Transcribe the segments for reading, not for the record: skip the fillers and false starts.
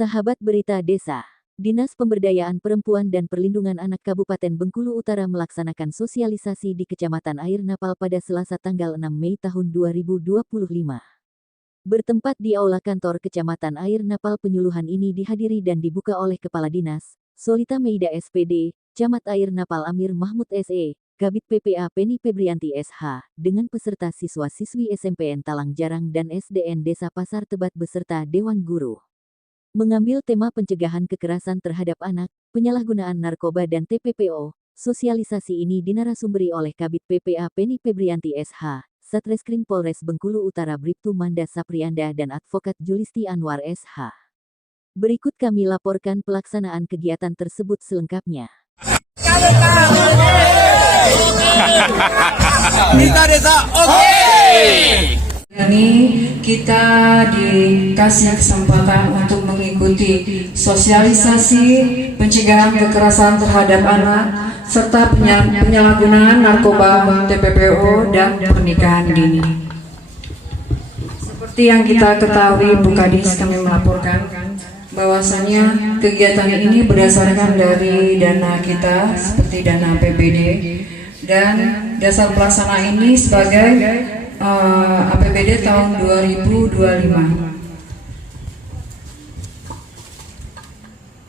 Sahabat Berita Desa, Dinas Pemberdayaan Perempuan dan Perlindungan Anak Kabupaten Bengkulu Utara melaksanakan sosialisasi di Kecamatan Air Napal pada Selasa tanggal 6 Mei tahun 2025. Bertempat di Aula Kantor Kecamatan Air Napal, penyuluhan ini dihadiri dan dibuka oleh Kepala Dinas, Solita Meida SPD, Camat Air Napal Amir Mahmud SE, Kabid PPA Penny Febrianti SH, dengan peserta siswa-siswi SMPN Talang Jarang dan SDN Desa Pasar Tebat beserta Dewan Guru. Mengambil tema pencegahan kekerasan terhadap anak, penyalahgunaan narkoba dan TPPO, sosialisasi ini dinarasumberi oleh Kabid PPA Penny Febrianti SH, Satreskrim Polres Bengkulu Utara Bribtu Manda Saprianda dan Advokat Julisti Anwar SH. Berikut kami laporkan pelaksanaan kegiatan tersebut selengkapnya. Berita Desa, oke. Ini kita dikasih kesempatan untuk mengikuti sosialisasi pencegahan kekerasan terhadap anak serta penyalahgunaan narkoba, TPPO, dan pernikahan dini. Seperti yang kita ketahui, Bu Kadis, kami melaporkan bahwasannya kegiatan ini berdasarkan dari dana kita seperti dana APBD, dan dasar pelaksana ini sebagai APBD tahun 2025.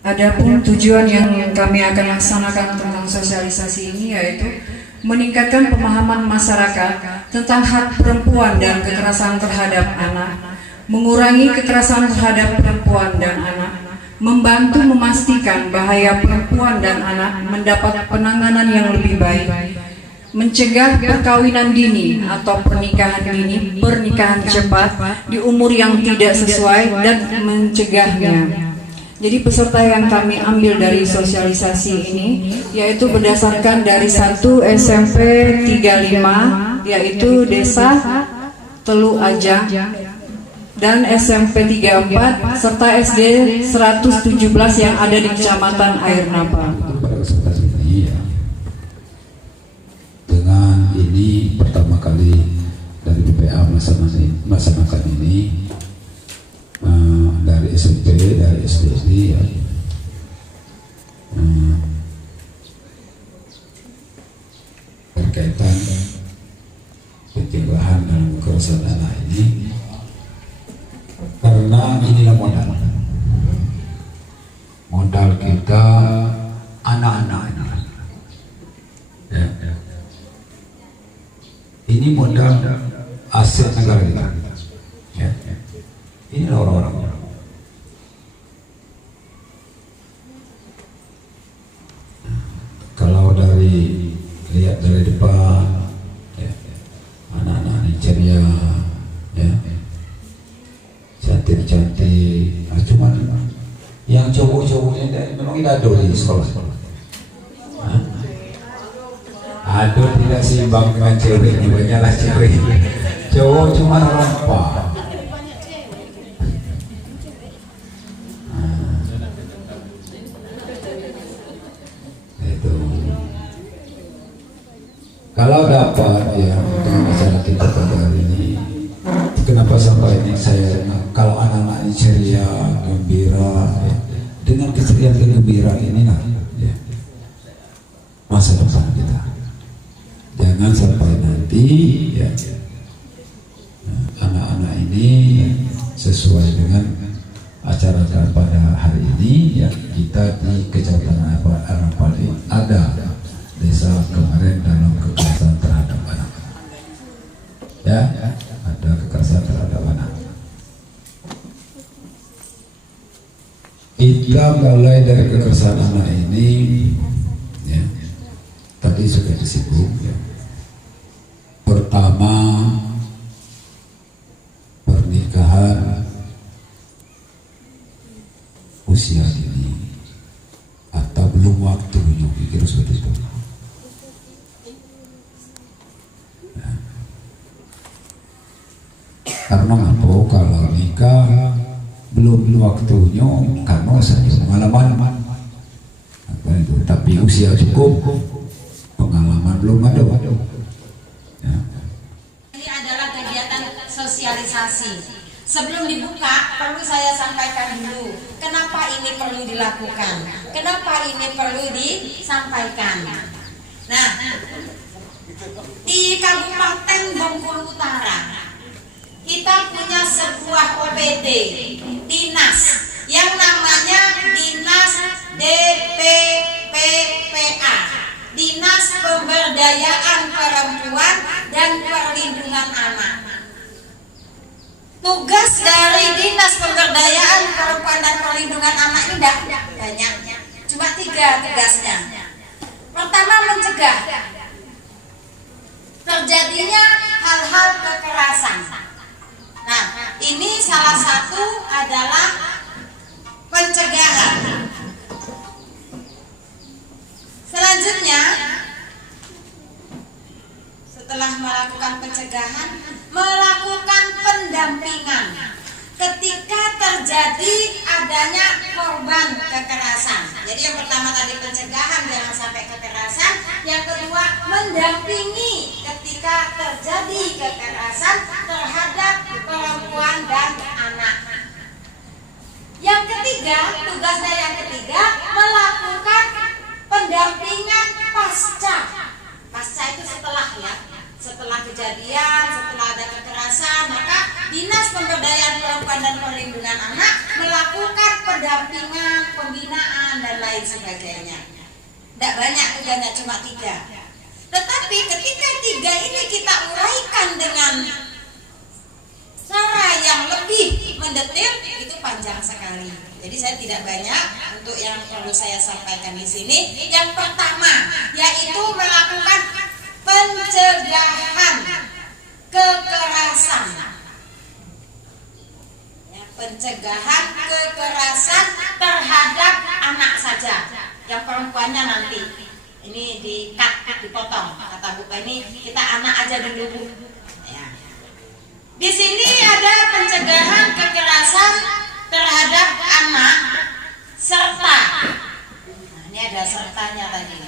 Adapun tujuan yang kami akan laksanakan tentang sosialisasi ini yaitu meningkatkan pemahaman masyarakat tentang hak perempuan dan kekerasan terhadap anak, mengurangi kekerasan terhadap perempuan dan anak, membantu memastikan bahaya perempuan dan anak mendapat penanganan yang lebih baik, mencegah perkawinan dini atau pernikahan dini, pernikahan cepat di umur yang tidak sesuai, dan mencegahnya. Jadi peserta yang kami ambil dari sosialisasi ini yaitu berdasarkan dari 1 SMP 35 yaitu Desa Telu Ajang, dan SMP 34 serta SD 117 yang ada di Kecamatan Air Napal. Dengan ini pertama kali dari BPA melaksanakan ini dari SMP, dari SD ya. Berkaitan pencegahan dan kekerasan anak ini, karena inilah modal kita anak-anak ini. Ya. Ini modal aset negara kita. Ya. Inilah orang-orang. Kalau lihat dari depan, ya, anak-anak ini ceria, ya, cantik-cantik. Cuman yang cowok-cowoknya memang tidak ada di sekolah. Aduh, tidak seimbang dengan cewek, banyaklah cewek. Cowok cuma rompak. Itu. Kalau dapat ya dengan masalah kita pada hari ini, kenapa sampai ini saya kalau anak-anak ini ceria, gembira, ya, dengan keceriaan dan gembira ini lah, ya, masa depan kita. Jangan sampai nanti ya anak-anak ini sesuai dengan acara pada hari ini ya, kita di Kecamatan Air Napal ada desa kemarin dalam kekerasan terhadap anak, ya, ada kekerasan terhadap anak. Kita mulai dari kekerasan anak ini ya, tadi sudah disinggung ya. Pertama, pernikahan usia dini atau belum waktunya, kira seperti itu. Ya. Karena apa? Kalau nikah belum waktunya, karena saja pengalaman, tapi usia cukup, pengalaman belum ada. Ya. Ini adalah kegiatan sosialisasi. Sebelum dibuka, perlu saya sampaikan dulu, kenapa ini perlu dilakukan? Kenapa ini perlu disampaikan? Nah, di Kabupaten Bengkulu Utara kita punya sebuah OPD dinas yang namanya Dinas DPPPA, Dinas Pemberdayaan Perempuan dan Perlindungan Anak. Tugas dari Dinas Pemberdayaan Perempuan dan Perlindungan Anak ini tidak banyak, cuma 3 tugasnya. Pertama, mencegah terjadinya hal-hal kekerasan. Nah, ini salah satu adalah pencegahan. Selanjutnya, setelah melakukan pencegahan, melakukan pendampingan ketika terjadi adanya korban kekerasan. Jadi yang pertama tadi pencegahan, jangan sampai kekerasan. Yang kedua, mendampingi ketika terjadi kekerasan terhadap perempuan dan anak. Yang ketiga, tugasnya yang ketiga, melakukan pendampingan pasca. Pasca itu setelah ya, setelah kejadian, setelah ada kekerasan, maka Dinas Pemberdayaan Perempuan dan Perlindungan Anak melakukan pendampingan, pembinaan dan lain sebagainya. Tidak banyak tugasnya, cuma 3. Tetapi ketika 3 ini kita uraikan dengan cara yang lebih mendetil, itu panjang sekali. Jadi saya tidak banyak untuk yang perlu saya sampaikan di sini. Yang pertama yaitu melakukan pencegahan kekerasan. Ya, pencegahan kekerasan terhadap anak saja. Yang perempuannya nanti ini dipotong. Kata Bu ini kita anak aja dulu. Ya. Di sini ada pencegahan kekerasan terhadap anak serta, nah, ini ada sertanya tadi,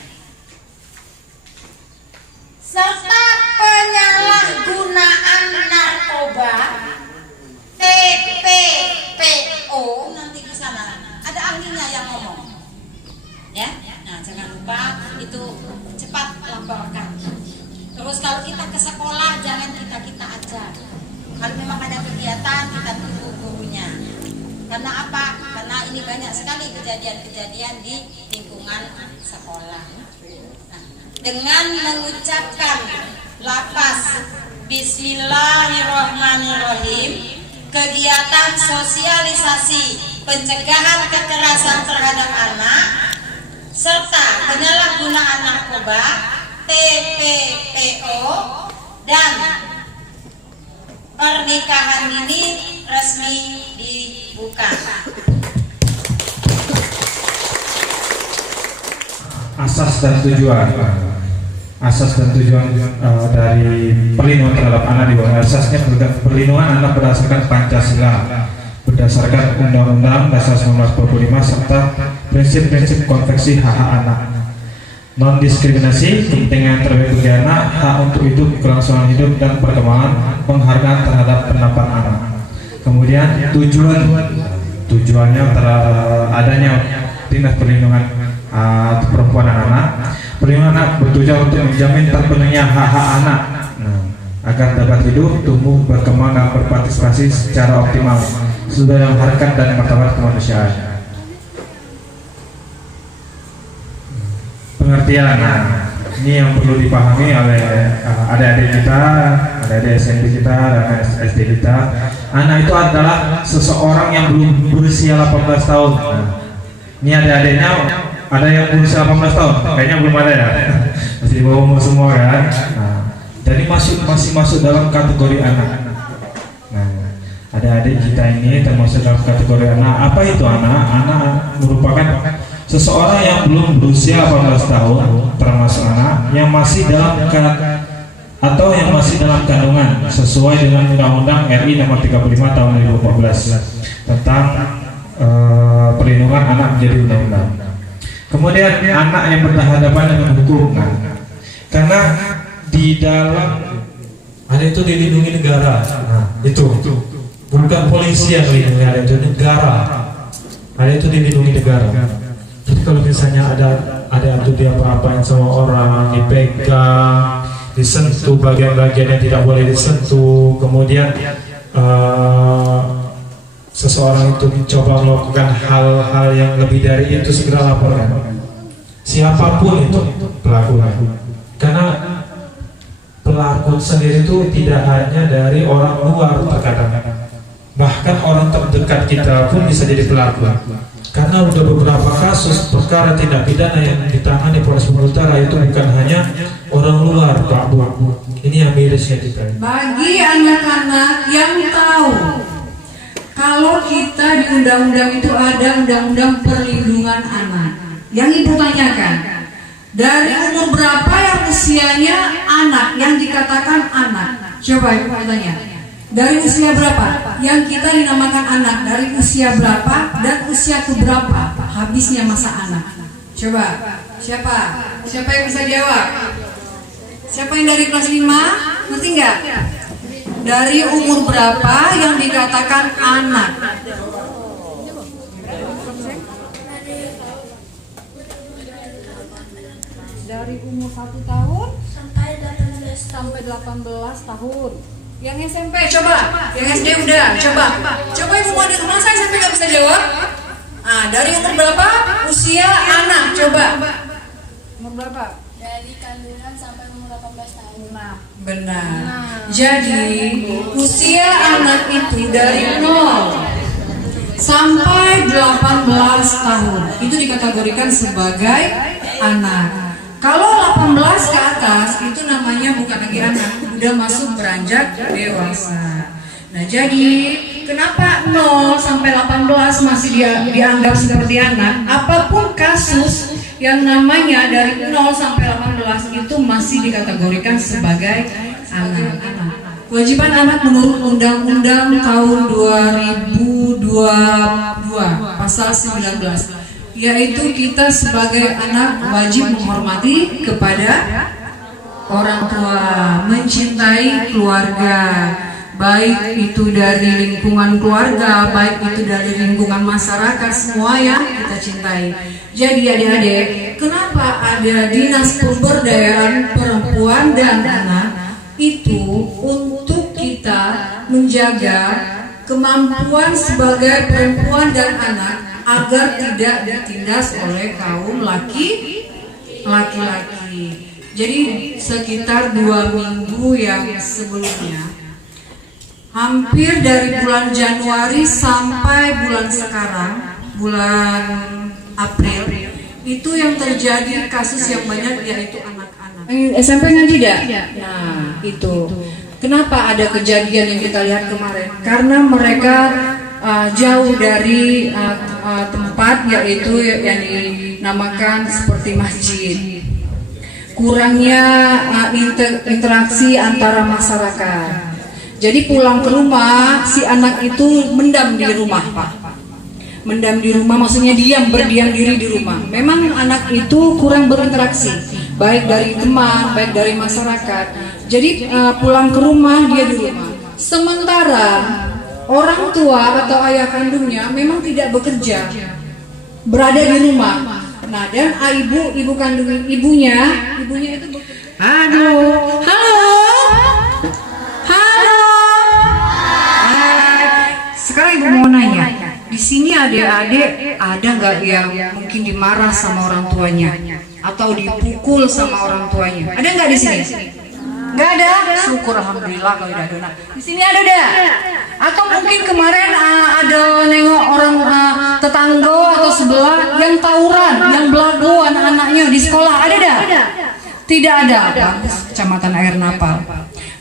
serta penyalahgunaan narkoba TPPO. Nanti di sana ada ahlinya yang ngomong, ya. Nah, jangan lupa itu cepat laporkan. Terus kalau kita ke sekolah jangan kita aja. Kalau memang ada kegiatan kita tunggu gurunya. Karena apa? Karena ini banyak sekali kejadian-kejadian di lingkungan sekolah. Nah, dengan mengucapkan lafaz Bismillahirrahmanirrahim, kegiatan sosialisasi pencegahan kekerasan terhadap anak serta penyalahgunaan narkoba TPPO dan pernikahan ini resmi dibuka. Asas dan tujuan dari perlindungan terhadap anak di bawah asasnya perlindungan anak berdasarkan Pancasila, berdasarkan Undang-Undang Dasar 1945 serta prinsip-prinsip konvensi hak-hak anak, non diskriminasi, kepentingan terbaik bagi anak, hak untuk hidup, kelangsungan hidup dan perkembangan, penghargaan terhadap pendapat anak. Kemudian tujuannya adanya Dinas Perlindungan Perempuan dan Anak. Perlindungan anak bertujuan untuk menjamin terpenuhnya hak-hak anak, agar dapat hidup, tumbuh, berkembang dan berpartisipasi secara optimal sesuai dengan harkat dan martabat kemanusiaan. Pengertian, ini yang perlu dipahami oleh adik-adik kita, adik-adik SMP kita, dan SD kita. Anak itu adalah seseorang yang belum berusia 18 tahun. Ini adik-adiknya ada yang berusia 18 tahun, kayaknya belum ada ya, masih di bawah umur semua kan. Jadi masih masuk dalam kategori anak. Adik-adik kita ini termasuk dalam kategori anak. Apa itu anak? Anak merupakan seseorang yang belum berusia 18 tahun, termasuk anak yang masih dalam yang masih dalam kandungan sesuai dengan Undang-Undang RI Nomor 35 Tahun 2014 tentang perlindungan anak menjadi undang-undang. Kemudian anak yang berhadapan dengan hukum, karena di dalam ada itu dilindungi negara, itu bukan polisi yang melindungi, ada itu negara. ada itu dilindungi negara. Jadi kalau misalnya ada itu dia apa-apain sama orang, dipegang, disentuh bagian-bagian yang tidak boleh disentuh, kemudian seseorang itu mencoba melakukan hal-hal yang lebih dari itu, segera laporkan. Siapapun itu pelakunya, karena pelaku sendiri itu tidak hanya dari orang luar terkadang, bahkan orang terdekat kita pun bisa jadi pelaku. Karena udah beberapa kasus perkara tindak pidana yang ditangani Polres Bengkulu Utara itu bukan hanya orang luar, Pak Bu. Ini yang mirisnya kita. Bagi anak-anak yang tahu kalau kita di undang-undang itu ada undang-undang perlindungan anak, yang ibu tanyakan, dari umur berapa yang usianya anak, yang dikatakan anak? Coba ibu tanya, dari usia berapa yang kita dinamakan anak, dari usia berapa dan usia ke berapa habisnya masa anak? Coba, siapa yang bisa jawab? Siapa yang dari kelas 5? Ngerti nggak? Dari umur berapa yang dikatakan anak? Dari umur 1 tahun sampai 18 tahun. Yang SMP coba, yang SD udah, coba ibu mau di rumah saya SMP nggak bisa jawab. Dari umur berapa usia anak? Coba. Umur berapa? Dari kandungan sampai umur 18 tahun. Benar. Jadi usia anak itu dari 0 sampai 18 tahun itu dikategorikan sebagai anak. Kalau 18 ke atas itu namanya bukan lagi anak, udah masuk beranjak dewasa. Nah, jadi kenapa 0 sampai 18 masih dianggap seperti anak? Apapun kasus yang namanya dari 0 sampai 18 itu masih dikategorikan sebagai anak. Kewajiban anak menurut Undang-Undang tahun 2022 pasal 19, yaitu kita sebagai anak wajib menghormati kepada orang tua, mencintai keluarga, baik itu dari lingkungan keluarga, baik itu dari lingkungan masyarakat, semua yang kita cintai. Jadi adik-adik, kenapa ada Dinas Pemberdayaan Perempuan dan Anak? Itu untuk kita menjaga kemampuan sebagai perempuan dan anak agar tidak ditindas oleh kaum laki-laki. Jadi sekitar 2 minggu yang sebelumnya, hampir dari bulan Januari sampai bulan sekarang, bulan April, itu yang terjadi kasus yang banyak yaitu anak-anak. SMP ngaji tidak? Nah, itu. Kenapa ada kejadian yang kita lihat kemarin? Karena mereka jauh dari tempat yaitu yang dinamakan seperti masjid. Kurangnya interaksi antara masyarakat. Jadi pulang ke rumah si anak itu mendam di rumah, Pak. Mendam di rumah maksudnya berdiam diri di rumah. Memang anak itu kurang berinteraksi, baik dari teman, baik dari masyarakat. Jadi pulang ke rumah dia di rumah. Sementara orang tua atau ayah kandungnya memang tidak bekerja, berada di rumah. Nah, dan ibu kandung ibunya itu bekerja. Halo. Sekarang ibu mau nanya, di sini adik-adik ada nggak yang mungkin dimarah sama orang tuanya atau dipukul sama orang tuanya? Ada nggak di sini? Nggak ada. Syukur alhamdulillah kalau tidak ada. Nah, di sini ada dah. Atau mungkin kemarin ada nengok orang tetangga atau sebelah yang tawuran, yang belagu anak-anaknya di sekolah, ada dah? Tidak ada. Kecamatan Air Napal.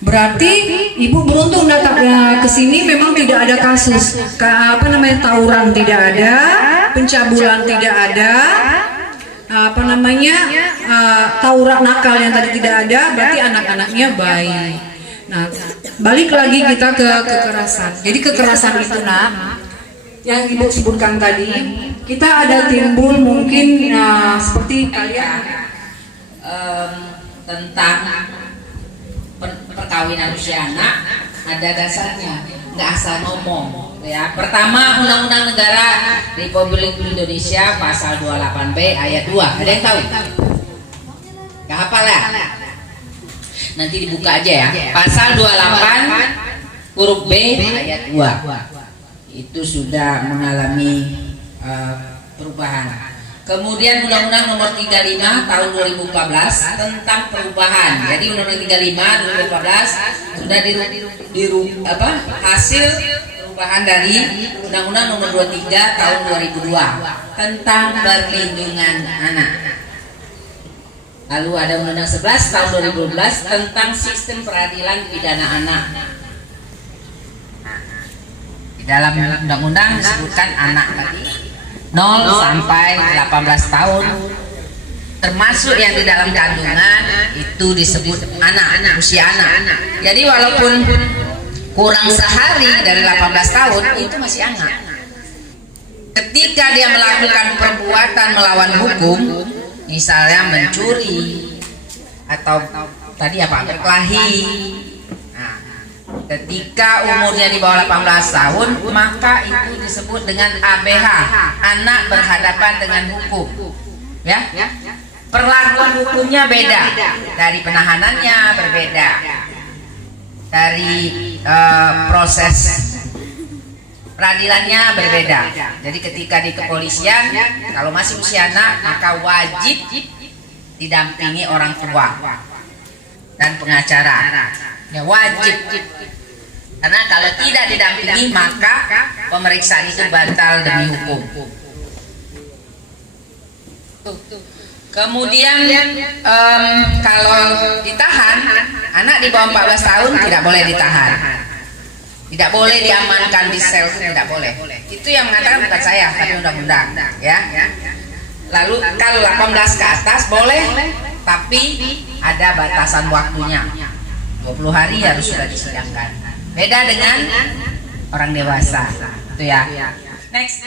Berarti ibu beruntung datang ke sini memang tidak ada kasus tawuran tidak ada, pencabulan tidak ada, tawuran nakal yang tadi tidak ada, berarti anak-anaknya baik. Nah, balik lagi kita ke kekerasan. Jadi kekerasan itu yang ibu sebutkan tadi, kita ada timbul mungkin seperti kalian tentang perkawinan usia anak ada dasarnya, nggak asal ngomong. Ya, pertama Undang-Undang Negara Republik Indonesia pasal 28B ayat 2. Ada yang tahu? Gak hafal ya? Nanti dibuka aja ya. Pasal 28 huruf B ayat 2. Itu sudah mengalami perubahan. Kemudian Undang-Undang Nomor 35 Tahun 2014 tentang perubahan. Jadi Undang-Undang 35 2014 sudah hasil perubahan dari Undang-Undang Nomor 23 Tahun 2002 tentang perlindungan anak. Lalu ada Undang-Undang 11 Tahun 2012 tentang sistem peradilan pidana anak. Di dalam undang-undang disebutkan anak tadi 0 sampai 18 tahun, termasuk yang di dalam kandungan itu disebut anak, usia anak. Jadi walaupun kurang sehari dari 18 tahun itu masih anak. Ketika dia melakukan perbuatan melawan hukum, misalnya mencuri atau tadi apa, berkelahi, ketika umurnya di bawah 18 tahun, maka itu disebut dengan ABH, anak berhadapan dengan hukum. Ya, perlakuan hukumnya beda, dari penahanannya berbeda, dari proses peradilannya berbeda. Jadi ketika di kepolisian, kalau masih usia anak, maka wajib didampingi orang tua dan pengacara. Ya, wajib. Karena kalau tidak didampingi maka pemeriksaan itu batal demi hukum. Kemudian kalau ditahan, anak di bawah 14 tahun tidak boleh ditahan, tidak boleh diamankan di sel, tidak boleh. Itu yang mengatakan bukan saya, tapi undang-undang, ya. Lalu kalau 18 ke atas boleh, tapi ada batasan waktunya. 20 hari harus sudah disidangkan. Beda dengan orang dewasa, itu ya. Next.